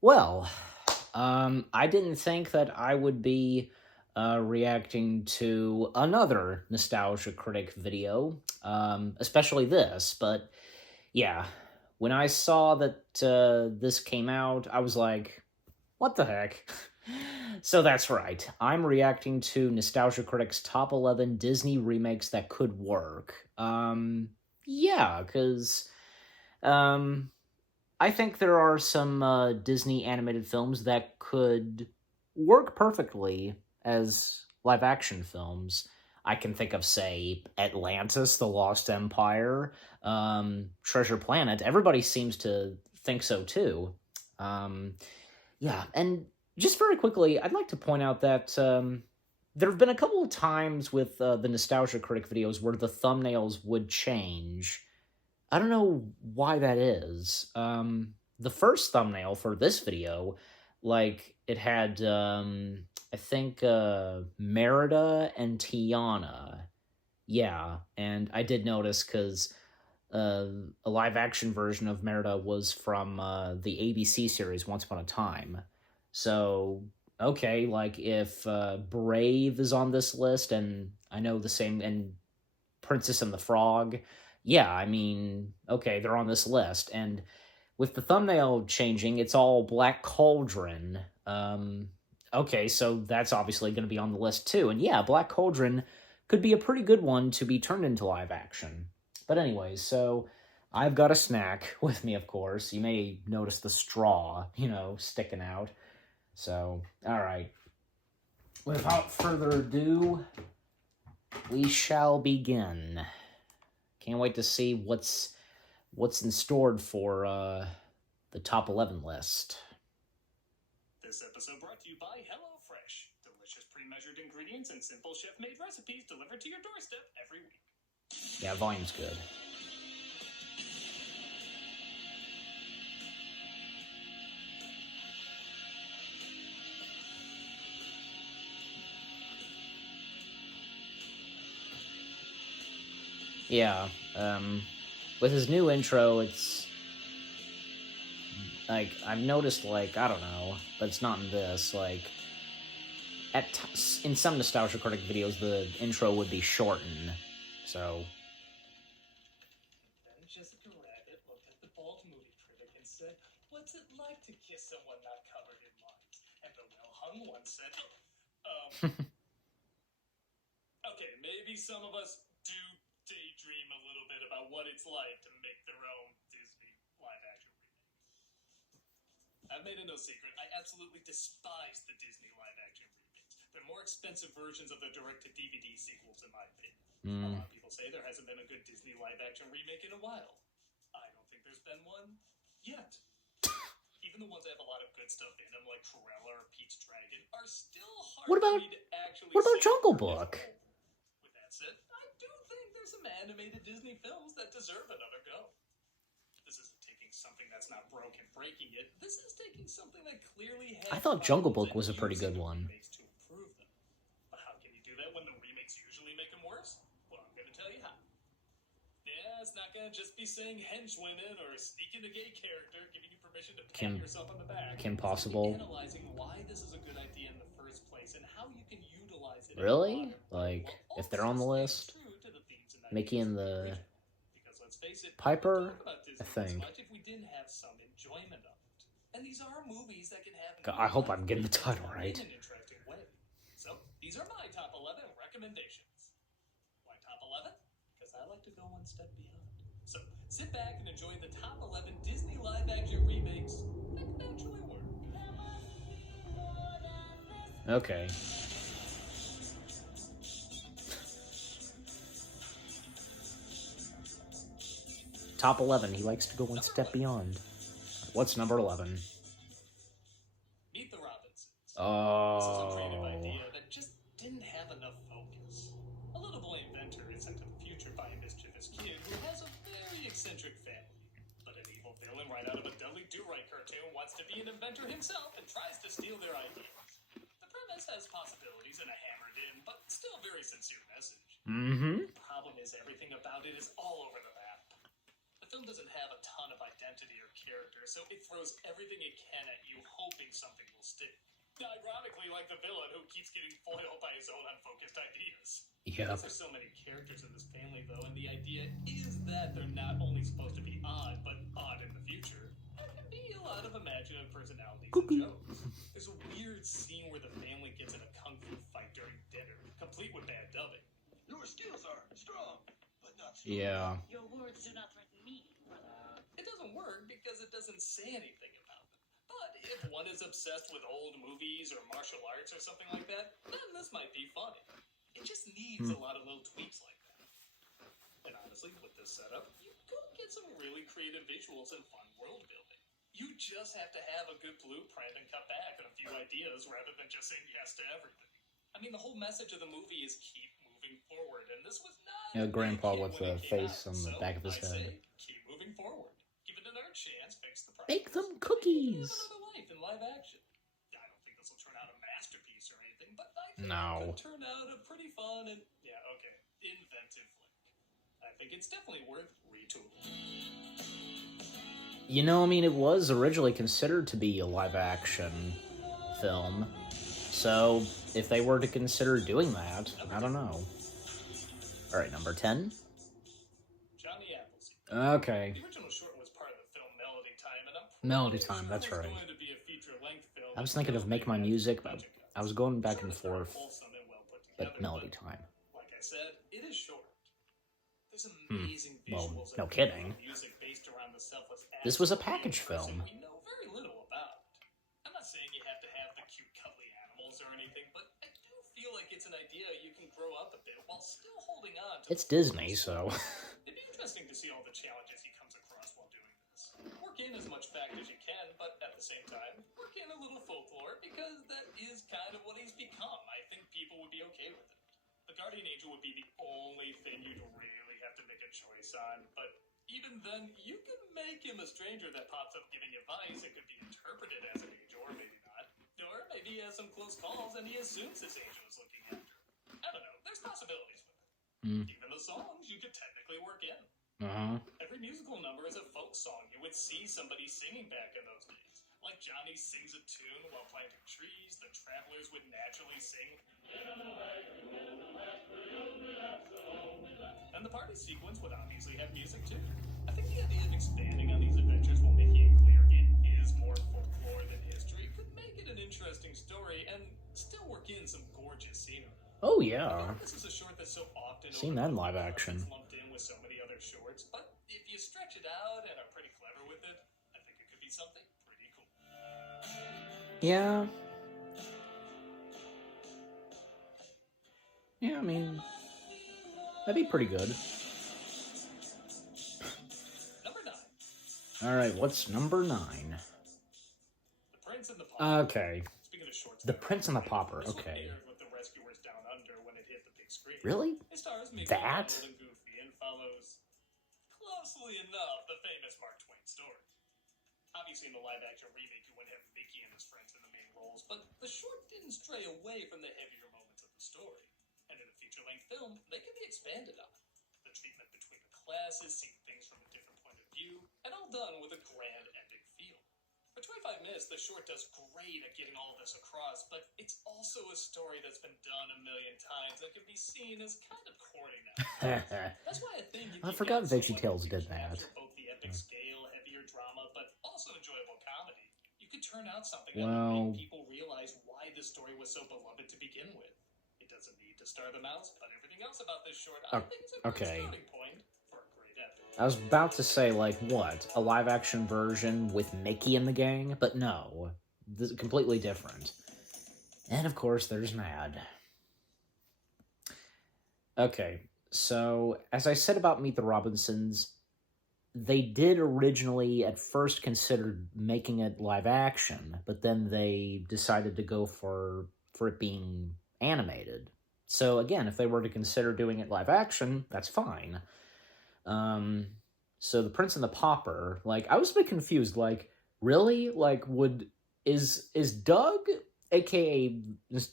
Well, I didn't think that I would be reacting to another Nostalgia Critic video, especially this, but yeah, when I saw that this came out, I was like, what the heck? So that's right. I'm reacting to Nostalgia Critic's top 11 Disney remakes that could work. Yeah, because um, I think there are some Disney animated films that could work perfectly as live action films. I can think of, say, Atlantis, The Lost Empire, Treasure Planet. Everybody seems to think so too. Um, yeah, and just very quickly, I'd like to point out that there have been a couple of times with the Nostalgia Critic videos where the thumbnails would change. I don't know why that is. The first thumbnail for this video, like, it had, I think, Merida and Tiana. Yeah, and I did notice because a live action version of Merida was from the ABC series Once Upon a Time. So, okay, like if Brave is on this list, and I know the same, and Princess and the Frog, yeah, I mean, okay, they're on this list. And with the thumbnail changing, it's all Black Cauldron. Okay, so that's obviously going to be on the list too. And yeah, Black Cauldron could be a pretty good one to be turned into live action. But anyways, so I've got a snack with me, of course. You may notice the straw, sticking out. So, all right. Without further ado, we shall begin. Can't wait to see what's in store for the top 11 list. This episode brought to you by HelloFresh. Delicious pre-measured ingredients and simple chef-made recipes delivered to your doorstep every week. Yeah, volume's good. Yeah, with his new intro, it's like I've noticed, like, I don't know, but it's not in this. Like, in some Nostalgia Critic videos, the intro would be shortened. So Then Jessica Rabbit looked at the bald movie critic and said, "What's it like to kiss someone not covered in lines?" And the well-hung one said, okay, maybe some of us do daydream a little bit about what it's like to make their own Disney live-action remake. I've made it no secret, I absolutely despise the Disney live-action remakes. They're more expensive versions of the direct-to-DVD sequels, in my opinion. A lot of people say there hasn't been a good Disney live-action remake in a while. I don't think there's been one yet. Even the ones that have a lot of good stuff in them, like Cruella or Pete's Dragon, are still hard what for about me to actually what about say Jungle are Book? memorable. With that said, I do think there's some animated Disney films that deserve another go. This isn't taking something that's not broke and breaking it. This is taking something that clearly has I thought Jungle Book problems was a and pretty good using the one. remakes to improve them. But how can you do that when the remakes usually make them worse? Well, I'm going to tell you how. Yeah, it's not gonna just be saying henchwomen or sneaking a gay character, giving you permission to pat yourself on the back. Kim It's gonna Possible. be analyzing why this is a good idea in the first place and how you can utilize it. Really? Like, if they're on the list, Mickey and the because let's face it, Piper, talk about I Disney think. much if we didn't have some enjoyment of it. And these are movies that can have. God, I hope I'm getting the title right. In an interesting way. So these are my top 11 recommendations. Why top 11? Because I like to go one step beyond. So sit back and enjoy the top 11 Disney live-action remakes that can actually work. Okay. Top 11. He likes to go one step beyond. What's number 11? Meet the Robinsons. Oh. This is a creative idea that just didn't have enough focus. A little boy inventor is sent to the future by a mischievous kid who has a very eccentric family. But an evil villain right out of a Dudley Do-Right cartoon wants to be an inventor himself and tries to steal their ideas. The premise has possibilities and a hammered-in, but still very sincere message. The problem is everything about it is all over the map. The The film doesn't have a ton of identity or character, so it throws everything it can at you, hoping something will stick. Ironically, like the villain who keeps getting foiled by his own unfocused ideas. Yep. There's so many characters in this family, though, and the idea is that they're not only supposed to be odd, but odd in the future. There can be a lot of imaginative personalities and jokes. There's a weird scene where the family gets in a kung fu fight during dinner, complete with bad dubbing. Your skills are strong, but not strong. Yeah. Your words do not threaten me, brother. It doesn't work because it doesn't say anything about them. But if one is obsessed with old movies or martial arts or something like that, then this might be funny. It just needs a lot of little tweaks like that. And honestly, with this setup, you could get some really creative visuals and fun world building. You just have to have a good blueprint and cut back on a few ideas rather than just saying yes to everything. I mean, the whole message of the movie is keep moving forward, and this was not Yeah, Grandpa big hit with when the it came face out, on the so back of his I say, head. keep moving forward. Give it another chance, fix the problem. Bake them cookies! Give it another life in live action. I don't think this will turn out a masterpiece or anything, but I think No. it could turn out a pretty fun and, inventive flick. I think it's definitely worth retooling. You know, I mean, it was originally considered to be a live-action film, so if they were to consider doing that, I don't know. Alright, number 10? Johnny Appleseed. Okay. The original short was part of the film Melody Time, and I'm Melody pretty Time, sure that's it was right. going to be a feature-length film. I was thinking of Make My Music, but I was going back and forth, Wholesome and well put but together, Melody Time. Like I said, it is short. There's amazing Well, visuals no and kidding. music based around the selfless This was a act of package a person film. we know very little about. I'm not saying you have to have the cute cuddly animals or anything, but I do feel like it's an idea you can grow up a bit while still holding on to. It's Disney, so... It'd be interesting to see all the challenges he comes across while doing this. Work in as much fact as you can, but at the same time, work in a little folklore because that is kind of what he's become. I think people would be okay with it. The Guardian Angel would be the only thing you'd really have to make a choice on, but even then, you can make him a stranger that pops up giving advice and could be interpreted as an angel, or maybe not. Or maybe he has some close calls and he assumes his angel is looking after him. I don't know, there's possibilities with it. Even the songs you could technically work in. Every musical number is a folk song you would see somebody singing back in those days. Like Johnny sings a tune while planting trees, the travelers would naturally sing. And the party sequence would obviously have music too. I think the idea of expanding on these adventures while making it clear it is more folklore than history could make it an interesting story and still work in some gorgeous scenery. Oh, I yeah. think this is a short that's so often Seen that in live overlooked action. because it's lumped in with so many other shorts, but if you stretch it out and are pretty clever with it, I think it could be something pretty cool. Yeah. Yeah, I mean... That'd be pretty good. Number 9. Alright, what's number 9? The Prince and the Pauper. Okay. Speaking of shorts, The Prince and the Pauper, this one okay. aired with the Rescuers Down Under when it hit the big screen. Really? It stars Mickey That? Donald and Goofy and follows, closely enough, the famous Mark Twain story. Obviously, in the live-action remake, you wouldn't have Mickey and his friends in the main roles, but the short didn't stray away from the heavier moments of the story. And in a feature-length film, they can be expanded on. The treatment between the classes, seeing things from a different point of view, and all done with a grand epic feel. For 25 minutes, the short does great at getting all of this across, but it's also a story that's been done a million times and can be seen as kind of corny now. That's why I think if I you forgot get Veggie someone Tales who did can that. capture both the epic scale, heavier drama, but also enjoyable comedy, you could turn out something that Well- would make people realize why this story was so beloved to begin with. It doesn't need to star the mouse, but everything else about this short, I think it's a good okay. starting point for a great epic. I was about to say, like, what? A live-action version with Mickey and the gang? But no. This is completely different. And, of course, there's Mad. Okay, so, as I said about Meet the Robinsons, they did originally, at first, consider making it live-action, but then they decided to go for it being animated. So, again, if they were to consider doing it live-action, that's fine. So the Prince and the Pauper, like, I was a bit confused, like, really? Like, is Doug, aka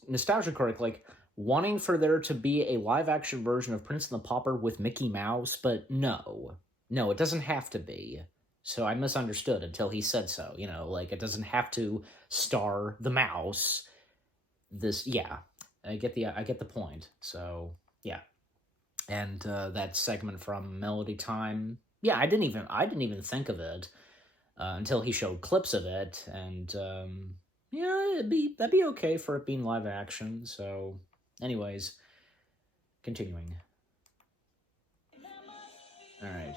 Nostalgia Critic, like, wanting for there to be a live-action version of Prince and the Pauper with Mickey Mouse? But no. No, it doesn't have to be. So I misunderstood until he said so. You know, like it doesn't have to star the mouse. Yeah, I get the point. So yeah, and that segment from Melody Time. Yeah, I didn't even think of it until he showed clips of it, and yeah, that'd be okay for it being live action. So, anyways, continuing. All right,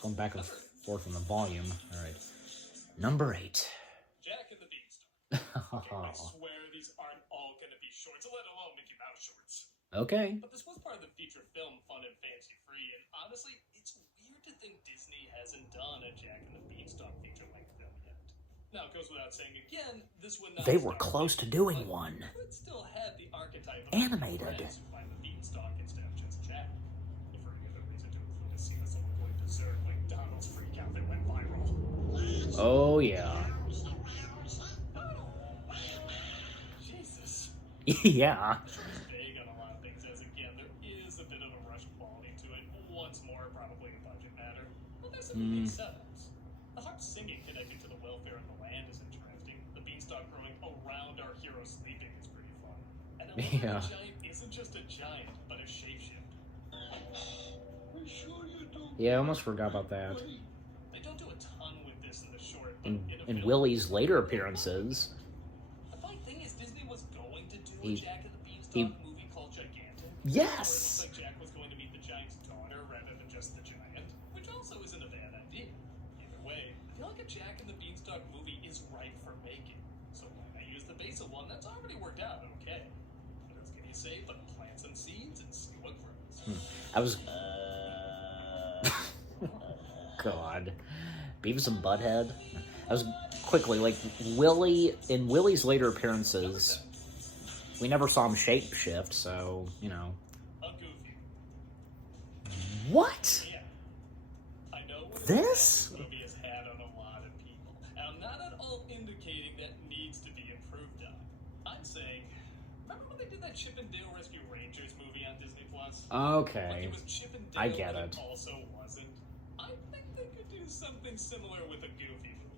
going back and forth on the volume. All right, number 8. Jack and the Beanstalk. Okay, I swear these aren't all gonna be shorts, let alone Mickey Mouse shorts. Okay. But this was part of the feature film, fun and fancy-free, and honestly, it's weird to think Disney hasn't done a Jack and the Beanstalk feature-length film yet. Now, it goes without saying again, this would not They were star close to Mickey, doing but one. could still have the archetype of Animated. friends who find the Beanstalk instead of just Jack. If for any other reason to include a scene of someone going berserk like Donald's freak out that went viral. Oh yeah. Jesus. Yeah. The show is vague on a lot of things, as again, there is a bit of a rush quality to it. Once more, probably a budget matter. But there's some unique setups. The harp singing connecting to the welfare of the land is interesting. The beanstalk growing around our hero sleeping is pretty fun. And I love that the giant isn't just a giant, but a shapeshift. Yeah, I almost forgot about that. They don't do a ton with this in the short, but In Willie's later appearances. The funny thing is, Disney was going to do a Jack and the Beanstalk movie called Gigantic. Yes! Where it looks like Jack was going to meet the giant's daughter rather than just the giant, which also isn't a bad idea. Either way, I feel like a Jack and the Beanstalk movie is ripe for making. So why not use the base of one that's already worked out okay? What else can you say but plant some seeds and see what grows? I was... God. Beavis and Butthead. I was quickly, like, Willie, in Willie's later appearances, we never saw him shapeshift, so, you know. A Goofy. What? Yeah. I know what This? this movie has had on a lot of people. And I'm not at all indicating that needs to be improved on. I'm saying, remember when they did that Chip and Dale Rescue Rangers movie on Disney Plus? Okay. Like it was Chip and Dale, I get but it. also wasn't. I think they could do something similar with a Goofy movie.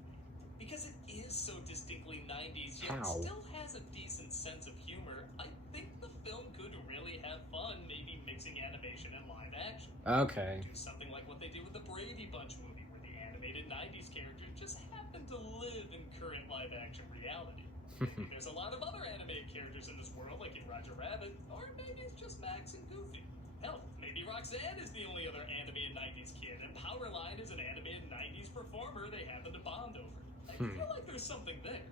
Because it is so distinctly 90s, yet How? still has a decent sense of humor. I think the film could really have fun, maybe mixing animation and live action. Okay. Do something like what they did with the Brady Bunch movie, where the animated 90s characters just happen to live in current live action reality. Maybe there's a lot of other animated characters in this world, like in Roger Rabbit, or maybe it's just Max and Goofy. Hell, maybe Roxanne is the only other animated 90s kid, and Powerline is an animated 90s performer they happen to bond over. I feel like there's something there.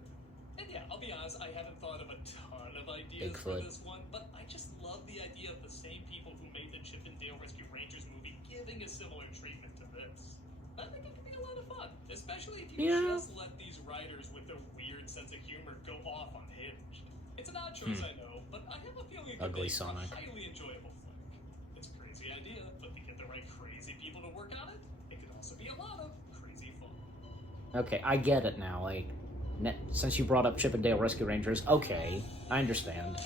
And yeah, I'll be honest, I haven't thought of a ton of ideas for Bigfoot. this one, but I just love the idea of the same people who made the Chip and Dale Rescue Rangers movie giving a similar treatment to this. I think it could be a lot of fun, especially if you just let these writers with their weird sense of humor go off unhinged. It's an odd choice, I know, but I have a feeling it could Ugly make Sonic. a highly enjoyable flick. It's a crazy idea, but to get the right crazy people to work on it, it could also be a lot of crazy fun. Okay, I get it now. Like, since you brought up Chip and Dale Rescue Rangers, okay, I understand.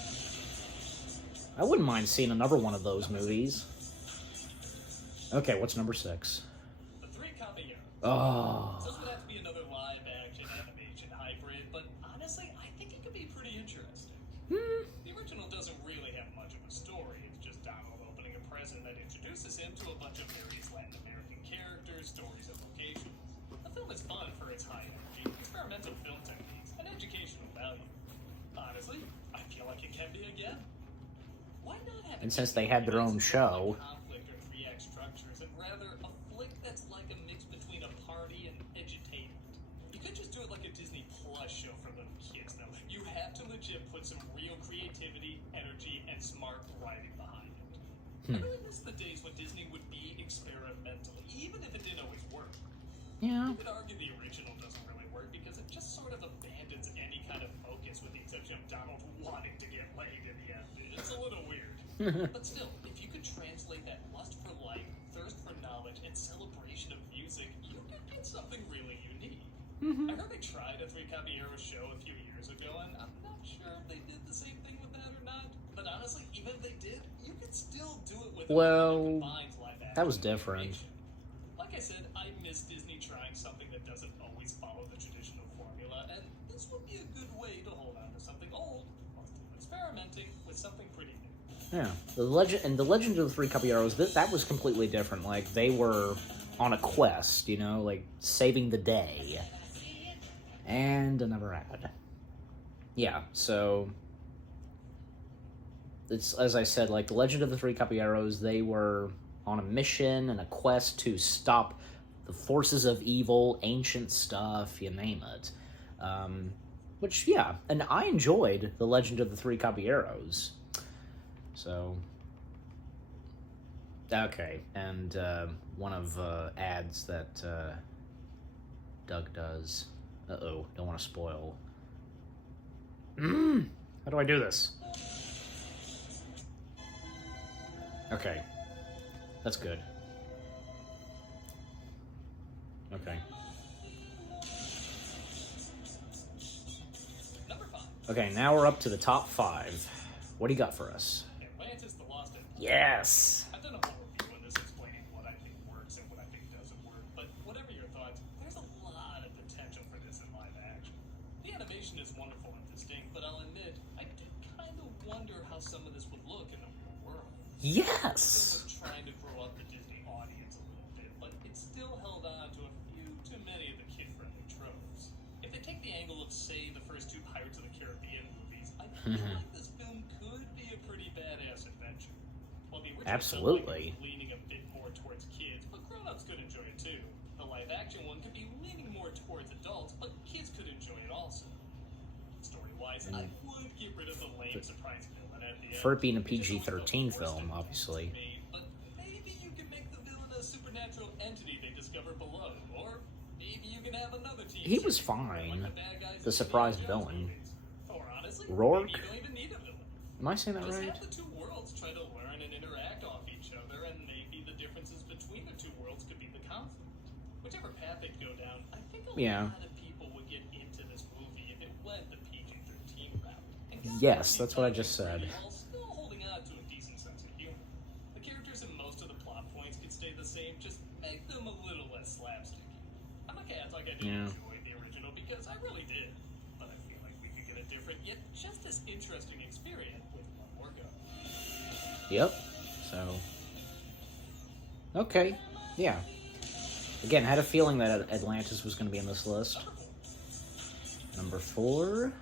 I wouldn't mind seeing another one of those movies. Okay, what's number 6? The Three Caballeros. Oh. This would have to be another live action animation hybrid, but honestly, I think it could be pretty interesting. The original doesn't really have much of a story. It's just Donald opening a present that introduces him to a bunch of various Latin American characters, stories, and locations. The film is fun for its high energy, experimental film techniques, and educational value. Honestly, I feel like it can be again. Why not have And since they had their own show. conflict or 3-act structures, and rather a flick that's like a mix between a party and edutainment? You could just do it like a Disney Plus show for little kids, though. You have to legit put some real creativity, energy, and smart writing behind it. I really miss the days when Disney would be experimental, even if it didn't always work. Yeah. You could argue the original doesn't really work because it just sort of abandons any kind of focus, with the exception of Donald wanting to get laid in the end. It's a little weird. But still, if you could translate that lust for life, thirst for knowledge, and celebration of music, you could get something really unique. I heard they tried a Three Caballeros show a few years ago, and I'm not sure if they did the same thing with that or not. But honestly, even if they did, you could still do it with Well, a combined live-action that was different. animation. Like I said, I miss Disney trying something that doesn't always follow the traditional formula, and this would be a good way to hold on to something old while still experimenting with something pretty new. Yeah, the Legend of the Three Caballeros, that was completely different. Like, they were on a quest, you know, like saving the day. And another ad. Yeah, so it's, as I said, like the Legend of the Three Caballeros, they were on a mission and a quest to stop the forces of evil, ancient stuff, you name it. Which, yeah, and I enjoyed the Legend of the Three Caballeros. So, okay, and one of ads that Doug does. Uh-oh, don't want to spoil. How do I do this? Okay. That's good. Okay. Number 5. Okay, now we're up to the top 5. What do you got for us? Atlantis: The Lost Empire. Yes! I've done a whole review on this explaining what I think works and what I think doesn't work, but whatever your thoughts, there's a lot of potential for this in live action. The animation is wonderful and distinct, but I'll admit, I did kind of wonder how some of this would look in the real world. Yes! The film was trying to grow up the Disney audience a little bit, but it still held on to a few too many of the kid-friendly tropes. If they take the angle of, say, the first 2 Pirates of the Caribbean movies, I feel like this film could be a pretty badass adventure. Well, the original Absolutely. film was leaning a bit more towards kids, but grown-ups could enjoy it too. The live-action one could be leaning more towards adults, but kids could enjoy it also. Story-wise, I would get rid of the lame surprise villain at the end. For it being a PG-13 film, obviously. But maybe you can make the villain a supernatural entity they discover below, or maybe you can have another team. He was fine. Like the bad guys The in surprise Indiana Jones villain. movies. Or honestly, Rourke? maybe you don't even need a villain. Am I saying that Just right? have the 2 worlds try to learn and interact off each other, and maybe the differences between the 2 worlds could be the conflict. Whichever path they'd go down, I think a lot of people would get into this movie if it went the PG-13 route. And got Yes, the that's what I just said. while still holding on to a decent sense of humor. The characters and most of the plot points could stay the same, just make them a little less slapsticky. I'm not gonna act like I didn't enjoy the original, because I really did. But I feel like we could get a different, yet just as interesting experience with one more go. Yep. So. Okay. Yeah. Again, I had a feeling that Atlantis was going to be on this list. Number 4. Number 4.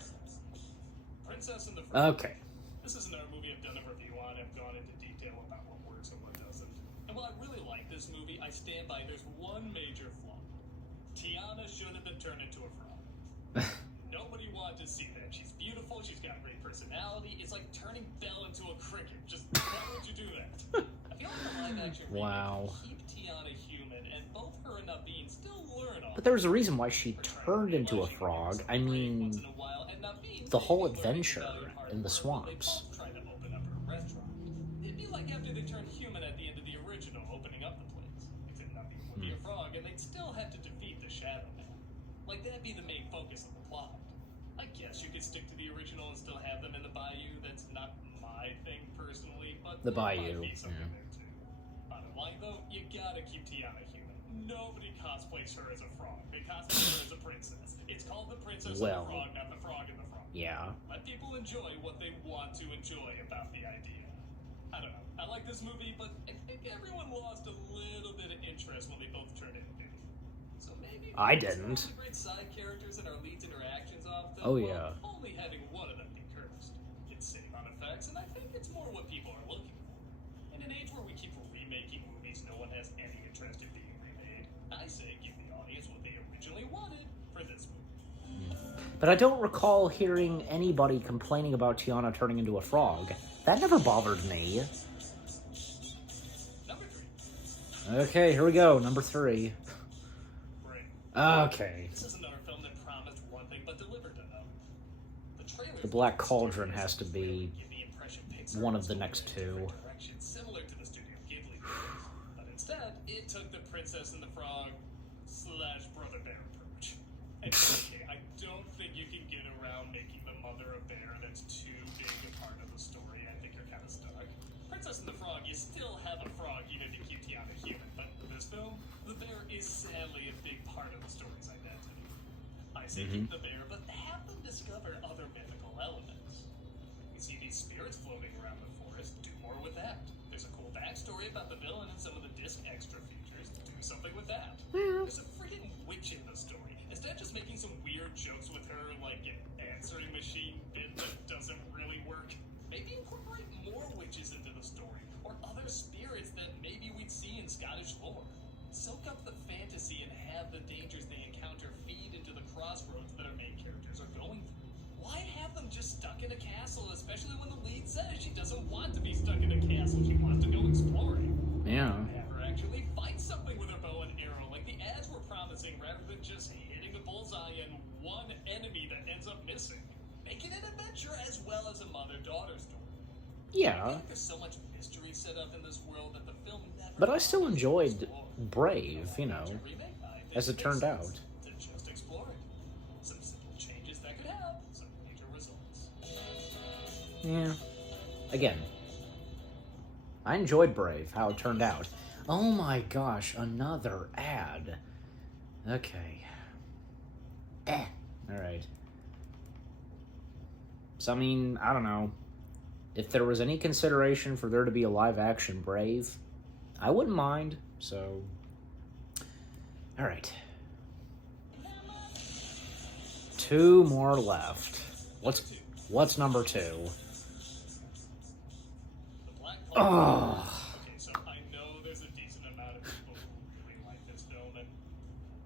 Princess and the Frog. Okay. This is another movie I've done a review on. I've gone into detail about what works and what doesn't. And while I really like this movie, I stand by there's one major flaw. Tiana should have been turned into a frog. Nobody wanted to see that. She's beautiful. She's got great personality. It's like turning Belle into a cricket. Just why would you do that? I feel like the live-action Wow. keep Tiana human, and both her and Naveen still learn off. But there was a reason why she turned into a frog. I mean, the whole adventure in the swamps. Trying to open up her restaurant. It'd be like after they turned human at the end of the original, opening up the place. Except Naveen would be a frog, and they'd still have to defeat the Shadow Man. Like that'd be the main focus of the plot. I guess you could stick to the original and still have them in the bayou. That's not my thing personally, but The there bayou, might be something yeah. there too. Bottom line though, you gotta keep Tiana human. Nobody cosplays her as a frog. They cosplay her as a princess. It's called the Princess and the Frog, not the Frog and the Frog. Yeah. Let people enjoy what they want to enjoy about the idea. I don't know. I like this movie, but I think everyone lost a little bit of interest when they both turned into big. So maybe I we can didn't. surround the great side characters and our leads' interactions off them. Oh, while yeah. only having one of them be cursed. It's safe on effects, and I think it's more what people are looking for. In an age where we keep remaking movies no one has any interest in being remade, I say give the audience what they originally wanted for this movie. But I don't recall hearing anybody complaining about Tiana turning into a frog. That never bothered me. Number 3. Okay, here we go. Number 3. Brain. Okay. This is another film that promised one thing but delivered another. The trailer. The Black Cauldron has to be give the impression Pixar one of was the going next in a different 2. direction, similar to the Studio Ghibli movies. But instead, it took the Princess and the Frog / Brother Bear approach. And okay, I don't think you can get around making the mother a bear that's too big a part of the story. I think say keep the bear, but have them discover other mythical elements. We see these spirits floating around the forest. Do more with that. There's a cool backstory about the villain and some of the disc extra features. Do something with that. There's a freaking witch in the story. Instead of just making some weird jokes with her, like an answering machine bit that doesn't really work, maybe incorporate more witches into the story, or other spirits that maybe we'd see in Scottish lore. Soak up the fantasy and have the dangers they encounter feed into the crossroads that our main characters are going through. Why have them just stuck in a castle, especially when the lead says she doesn't want to be stuck in a castle, she wants to go exploring? Yeah. Have her actually fight something with her bow and arrow, like the ads were promising, rather than just hitting a bullseye and one enemy that ends up missing. Make it an adventure as well as a mother-daughter story. I Yeah. feel like there's so much mystery set up in this world that the film never... But I still enjoyed Brave, you know, as it turned out. To just explore it. Some simple changes that could have some major results. Yeah. Again, I enjoyed Brave, how it turned out. Oh my gosh, another ad. Okay. Alright. So, I mean, I don't know. If there was any consideration for there to be a live-action Brave, I wouldn't mind, so... Alright. 2 more left. What's number 2? Oh. Okay, so I know there's a decent amount of people who really like this film, and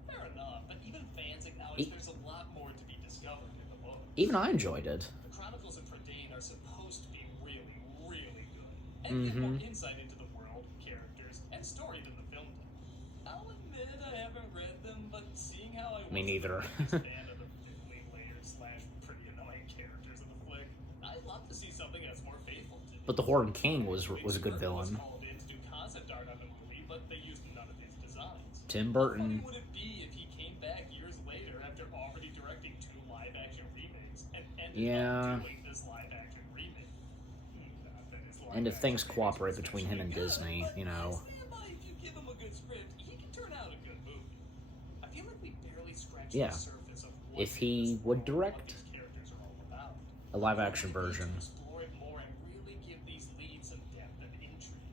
fair enough, but even fans acknowledge there's a lot more to be discovered in the book. Even I enjoyed it. The Chronicles of Prydain are supposed to be really, really good, and give more insight into the world, characters, and story than the film did. I'll admit I haven't read them, but seeing how I was Me neither. a fan of the thinly layered / pretty annoying characters in the flick, I'd love to see something that's more faithful to But the Horned King was a good villain. called in to do concept art on the movie, but they used none of his designs. Tim How funny Burton. would it be if he came back years later after already directing 2 live-action remakes and ended up doing this live-action remake? Not that his And if things live-action cooperate remakes between him and especially Disney, good, you know. but I stand by if you give him a good script, he can turn out a good movie. I feel like we barely scratched Yeah. the surface of what If he this would world, what direct these characters are all about. a live-action version. Explore it more and really give these leads some depth and intrigue.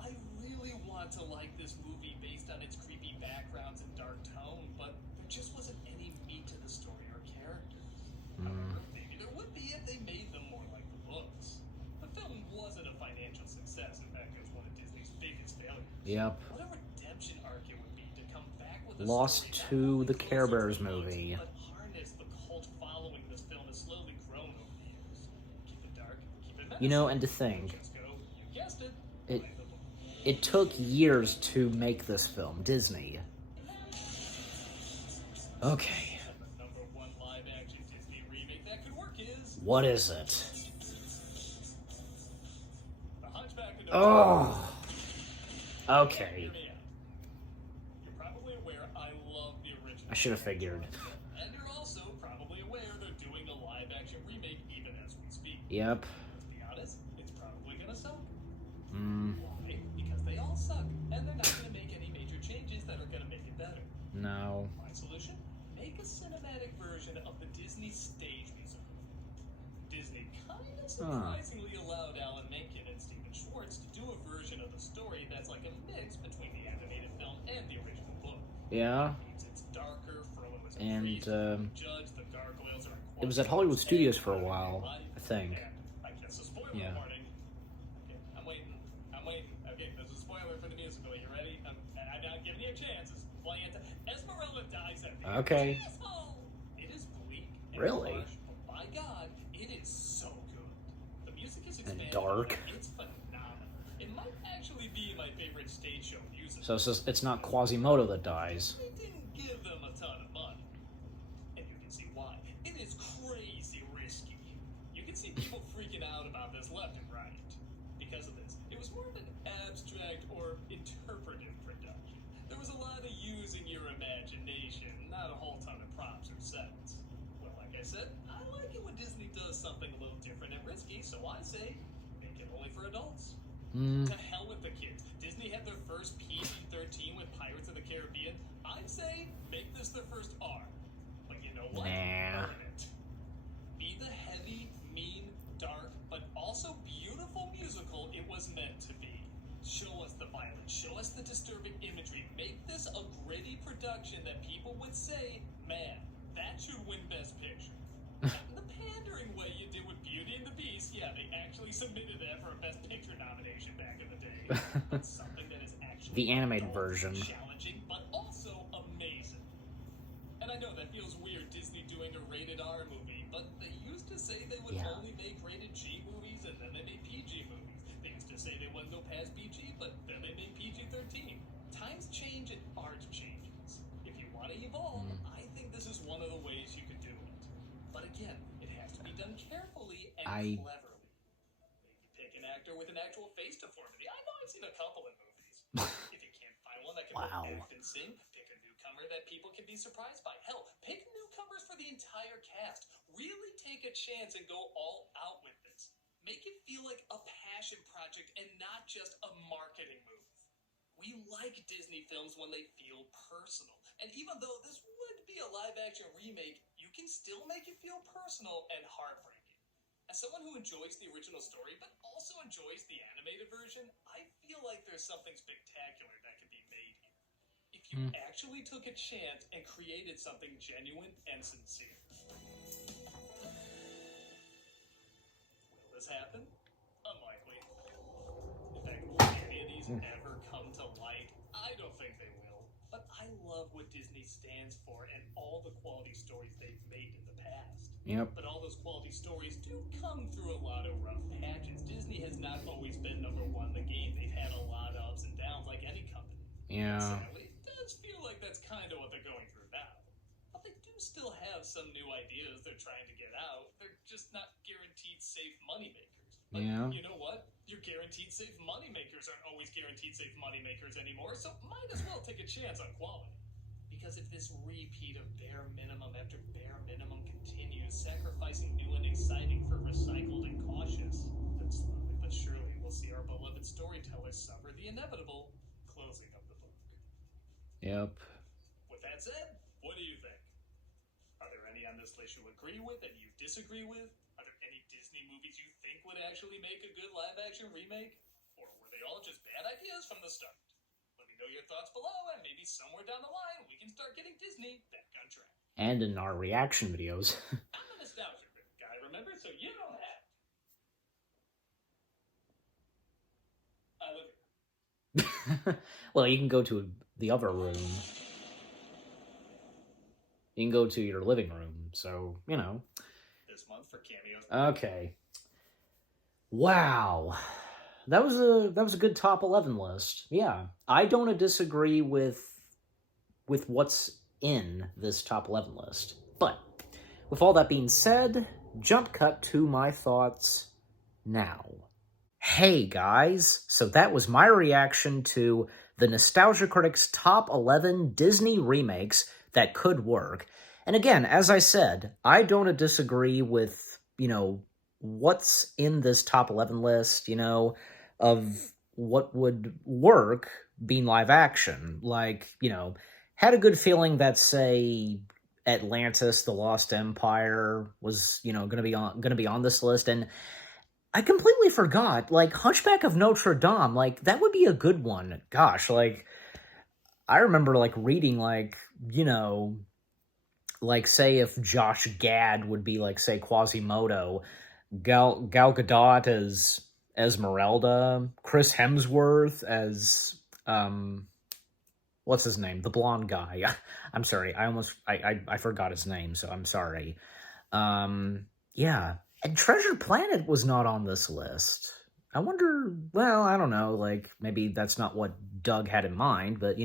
I really want to like this movie based on its creepy backgrounds and dark tone, but there just wasn't any meat to the story or characters. However, maybe there would be if they made them more like the books. The film wasn't a financial success. In fact, it was one of Disney's biggest failures. Yep. What a redemption arc it would be to come back with a Lost story to not only the Care closer Bears to the books, movie. but harness the cult following this film has slowly grown over the years. Keep it dark, keep it You know, and to think, just go, you guessed it, It- play the book. it took years to make this film, Disney. Okay. The number 1 live-action Disney remake that could work is What is it? The Hunchback of Notre Dame. Oh. Okay. Hear me out. You're probably aware I love the original. I should have figured. And you're also probably aware they're doing a live-action remake even as we speak. Yep. Let's be honest, it's probably gonna suck. Mm, Why? Because they all suck, and they're not gonna make any major changes that are gonna make it better. no. My solution? Make a cinematic version of the Disney Stage Museum. Disney kind of surprisingly allowed Alan Menken and Stephen Schwartz to do a version of the story that's like a mix between the animated film and the original book. Yeah. It means it's darker, Frollo is a And, priest, Judge, the gargoyles are it was at Hollywood Studios for a while, I think. And I guess a spoiler Yeah. warning. Okay, I'm waiting. Okay, there's a spoiler for the musical. You ready? I'm not giving you a chance. It's playing. Esmeralda dies at the end. Okay. Asshole! It is bleak and Really? harsh, but by God, it is so good. The music is expanded. dark. It's phenomenal. It might actually be my favorite stage show musical. So it's not Quasimodo that dies. They didn't give them a ton of money. And you can see why. It is crazy risky. You can see people freaking out about this left and right. Because of this, it was more of an abstract or interpretive production. There was a lot of using your imagination, not a whole ton of props or sets. Well, like I said, I like it when Disney does something a little different and risky, so I say, make it only for adults. Mm, To hell with the kids. Disney had their first PG-13 with Pirates of the Caribbean. I'd say make this their first R. But you know what? Nah. Man, that should win Best Picture. The pandering way you did with Beauty and the Beast, yeah, they actually submitted that for a Best Picture nomination back in the day. But something that is actually The animated adult, version. challenging, but also amazing. And I know that feels weird, Disney doing a rated R movie, but they used to say they would only make rated G movies, and then they made PG movies. They used to say they wouldn't go past PG, but then they made PG-13. Times change and art changes. If you want to evolve, I think this is one of the ways you could do it. But again, it has to be done carefully and cleverly. Maybe pick an actor with an actual face deformity. I know I've seen a couple in movies. If you can't find one that can both act and sing, pick a newcomer that people can be surprised by. Hell, pick newcomers for the entire cast. Really take a chance and go all out with this. Make it feel like a passion project and not just a marketing move. We like Disney films when they feel personal. And even though this would be a live-action remake, you can still make it feel personal and heartbreaking. As someone who enjoys the original story, but also enjoys the animated version, I feel like there's something spectacular that can be made here. If you actually took a chance and created something genuine and sincere. Will this happen? Unlikely. In fact, will any of these ever come to light? I don't think they will. But I love what Disney stands for and all the quality stories they've made in the past. Yep. But all those quality stories do come through a lot of rough patches. Disney has not always been number one in the game. They've had a lot of ups and downs like any company. Yeah. Sadly, it does feel like that's kind of what they're going through now. But they do still have some new ideas they're trying to get out. They're just not guaranteed safe moneymakers. But you know what? Your guaranteed safe moneymakers aren't always guaranteed safe moneymakers anymore, so might as well take a chance on quality. Because if this repeat of bare minimum after bare minimum continues, sacrificing new and exciting for recycled and cautious, then slowly but surely we'll see our beloved storytellers suffer the inevitable closing of the book. Yep. With that said, what do you think? Are there any on this list you agree with and you disagree with? Are there any Disney movies you think would actually make a good live-action remake? Or were they all just bad ideas from the start? Let me know your thoughts below, and maybe somewhere down the line we can start getting Disney back on track. And in our reaction videos. I'm a nostalgia guy, remember? So you don't have to. I live here. Well, you can go to the other room. You can go to your living room, so, you know. This month for cameos. Okay. Wow. That was a good top 11 list. Yeah. I don't disagree with what's in this top 11 list. But with all that being said, jump cut to my thoughts now. Hey guys, so that was my reaction to the Nostalgia Critic's top 11 Disney remakes that could work. And again, as I said, I don't disagree with, what's in this top 11 list, of what would work being live action. Like, had a good feeling that, say, Atlantis, The Lost Empire was, gonna be on this list, and I completely forgot, Hunchback of Notre Dame, that would be a good one. Gosh, I remember, reading, say if Josh Gad would be, say, Quasimodo, Gal Gadot as Esmeralda, Chris Hemsworth as, what's his name? The blonde guy. I'm sorry, I forgot his name, so I'm sorry. Yeah. And Treasure Planet was not on this list. I wonder, well, I don't know, maybe that's not what Doug had in mind, but,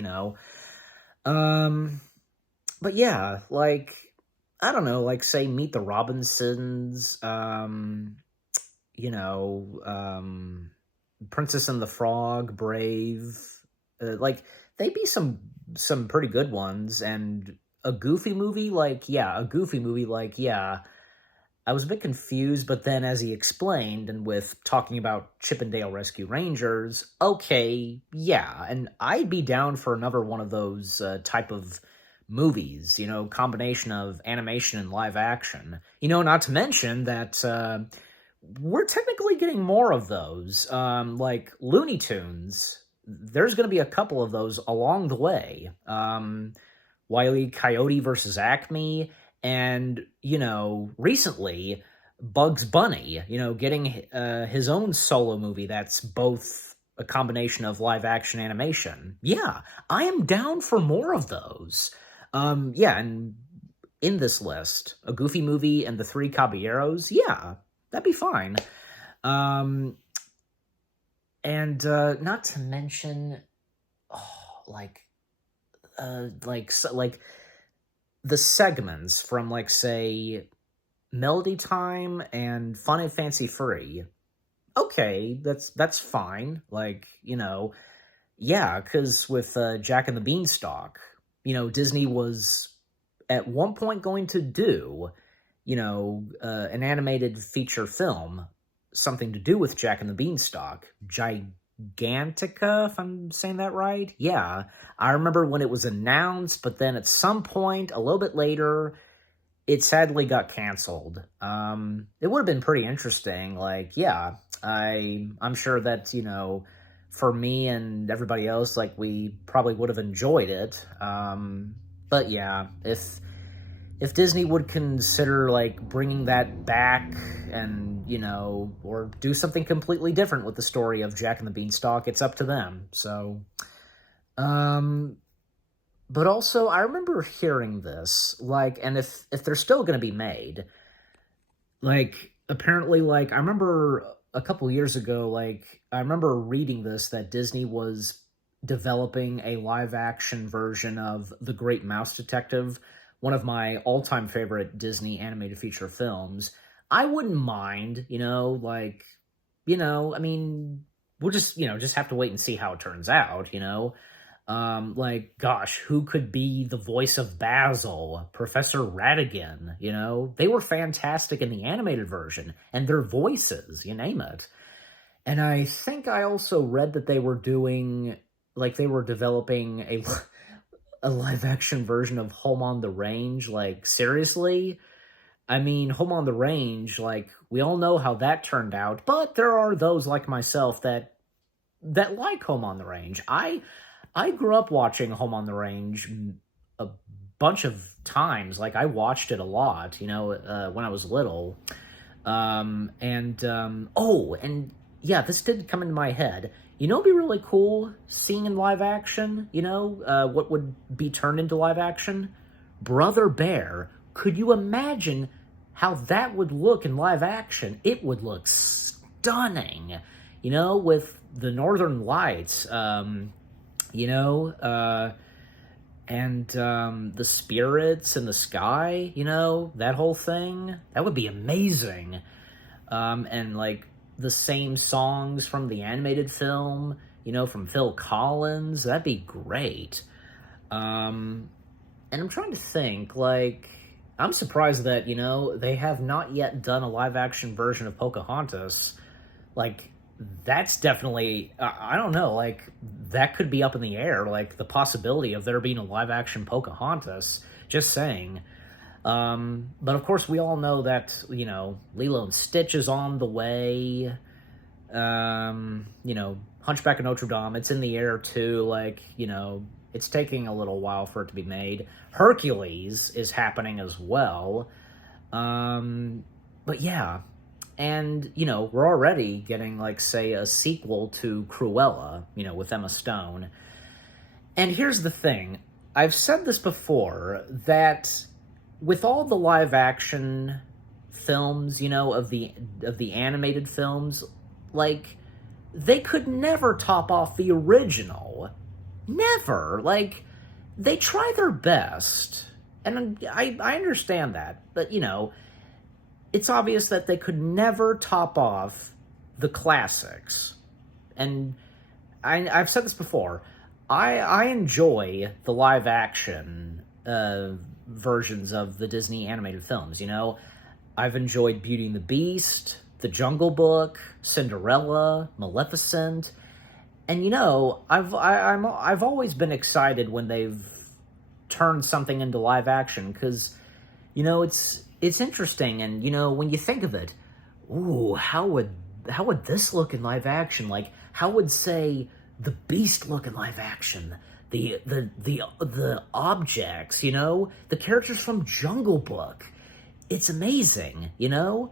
but yeah, I don't know, say Meet the Robinsons, Princess and the Frog, Brave, they'd be some pretty good ones, and a Goofy movie, I was a bit confused, but then as he explained, and with talking about Chip 'n Dale Rescue Rangers, okay, yeah, and I'd be down for another one of those type of movies, combination of animation and live action. Not to mention that we're technically getting more of those, like Looney Tunes. There's going to be a couple of those along the way. Wile E. Coyote versus Acme, and, recently, Bugs Bunny, getting his own solo movie that's both a combination of live action animation. Yeah, I am down for more of those. Yeah, and in this list, a Goofy movie and the Three Caballeros, yeah, that'd be fine. And not to mention, like the segments from, like, say, Melody Time and Fun and Fancy Free. Okay, that's fine. Like, yeah, because with Jack and the Beanstalk, Disney was at one point going to do, an animated feature film, something to do with Jack and the Beanstalk. Gigantica, if I'm saying that right? Yeah, I remember when it was announced, but then at some point, a little bit later, it sadly got canceled. It would have been pretty interesting. Like, yeah, I'm sure that, for me and everybody else, like, we probably would have enjoyed it. But yeah, if Disney would consider, like, bringing that back and, or do something completely different with the story of Jack and the Beanstalk, it's up to them. So, but also, I remember hearing this, like, and if they're still going to be made, like, apparently, like, I remember a couple years ago, like, I remember reading this, that Disney was developing a live-action version of The Great Mouse Detective, one of my all-time favorite Disney animated feature films. I wouldn't mind, I mean, we'll just have to wait and see how it turns out, like, gosh, who could be the voice of Basil? Professor Ratigan, They were fantastic in the animated version, and their voices, you name it. And I think I also read that they were developing a live-action version of Home on the Range. Like, seriously? I mean, Home on the Range, like, we all know how that turned out, but there are those like myself that like Home on the Range. I grew up watching Home on the Range a bunch of times. Like, I watched it a lot, when I was little. And yeah, this did come into my head. It'd be really cool seeing in live action, what would be turned into live action? Brother Bear. Could you imagine how that would look in live action? It would look stunning, with the Northern Lights, and the spirits in the sky, that whole thing. That would be amazing. And, like, the same songs from the animated film, from Phil Collins. That'd be great. And I'm trying to think, like, I'm surprised that, they have not yet done a live-action version of Pocahontas. Like, that's definitely, I don't know, like, that could be up in the air, like, the possibility of there being a live-action Pocahontas. Just saying. But of course we all know that, Lilo and Stitch is on the way. Hunchback of Notre Dame, it's in the air too. Like, it's taking a little while for it to be made. Hercules is happening as well. But yeah. And, we're already getting, like, say, a sequel to Cruella, with Emma Stone. And here's the thing. I've said this before, that with all the live-action films, of the animated films, like, they could never top off the original. Never. Like, they try their best. And I understand that. But, it's obvious that they could never top off the classics. And I've said this before. I enjoy the live-action versions of the Disney animated films, I've enjoyed Beauty and the Beast, The Jungle Book, Cinderella, Maleficent, and I've always been excited when they've turned something into live action, because it's interesting, and when you think of it, ooh, how would this look in live action? Like, how would, say, the Beast look in live action? the objects, you know, the characters from Jungle Book. It's amazing, you know.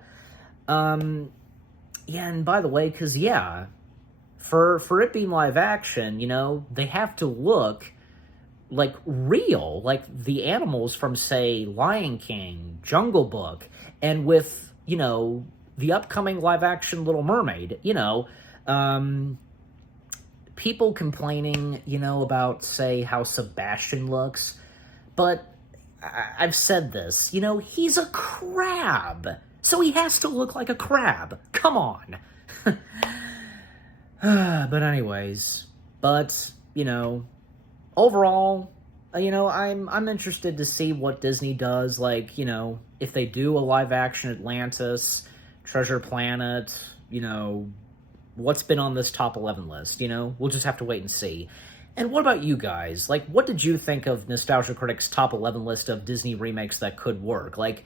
Yeah, and by the way, because yeah, for it being live action, you know, they have to look like real, like the animals from, say, Lion King, Jungle Book, and with, you know, the upcoming live action Little Mermaid, you know, people complaining, you know, about, say, how Sebastian looks, but I've said this, you know, he's a crab, so he has to look like a crab. Come on. But anyways, you know, overall, you know, I'm interested to see what Disney does, like, you know, if they do a live-action Atlantis, Treasure Planet, you know, what's been on this top 11 list, you know? We'll just have to wait and see. And what about you guys? Like, what did you think of Nostalgia Critic's top 11 list of Disney remakes that could work? Like,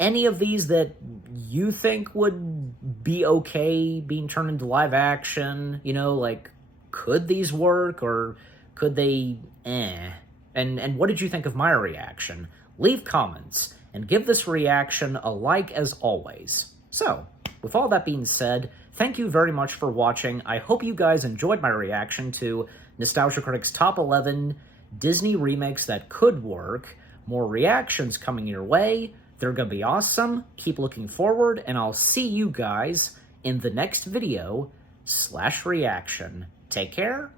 any of these that you think would be okay being turned into live action? You know, like, could these work, or could they And what did you think of my reaction? Leave comments, and give this reaction a like as always. So, with all that being said, thank you very much for watching. I hope you guys enjoyed my reaction to Nostalgia Critic's top 11 Disney remakes that could work. More reactions coming your way. They're gonna be awesome. Keep looking forward, and I'll see you guys in the next video /reaction. Take care,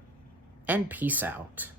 and peace out.